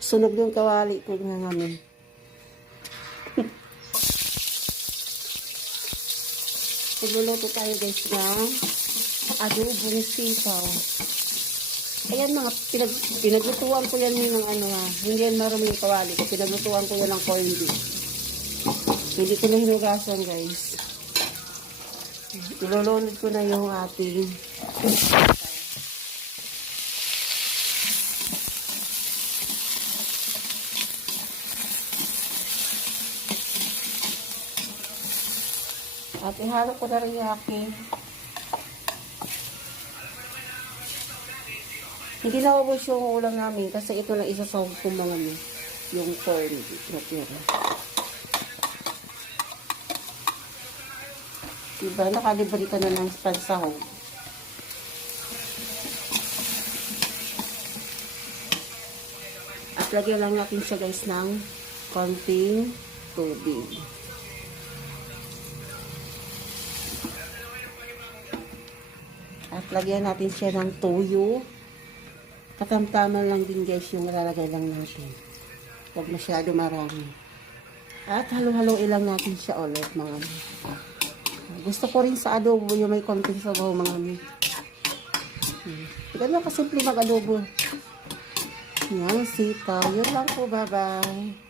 Sunog yung kawali ko nga namin. Nagluluto tayo guys ng adobong sitaw. Ayan mga, pinaglutuan ko yan ng ano ha. Hindi yan marami yung kawali ko. Pinaglutuan ko yan ng corned beef. Hindi ko na hinugasan guys. Ilulunod ko na yung ating at ihalo ko na rin yung aking hindi na ubos yung ulam namin kasi ito lang isasawag ko mga yung corn natira. Diba? Nakalibre ka na ng pansahog. At lagyan lang natin siya guys ng konting tubig. At lagyan natin siya ng toyo. Katamtaman lang din guys yung lalagay lang natin. Huwag masyado marami. At halo-haloin lang natin siya ulit mga gusto ko rin sa adobo yung may konting sabaw mga ganun kasimple mag-adobo. Yan, sitaw. Yun lang po. Bye-bye.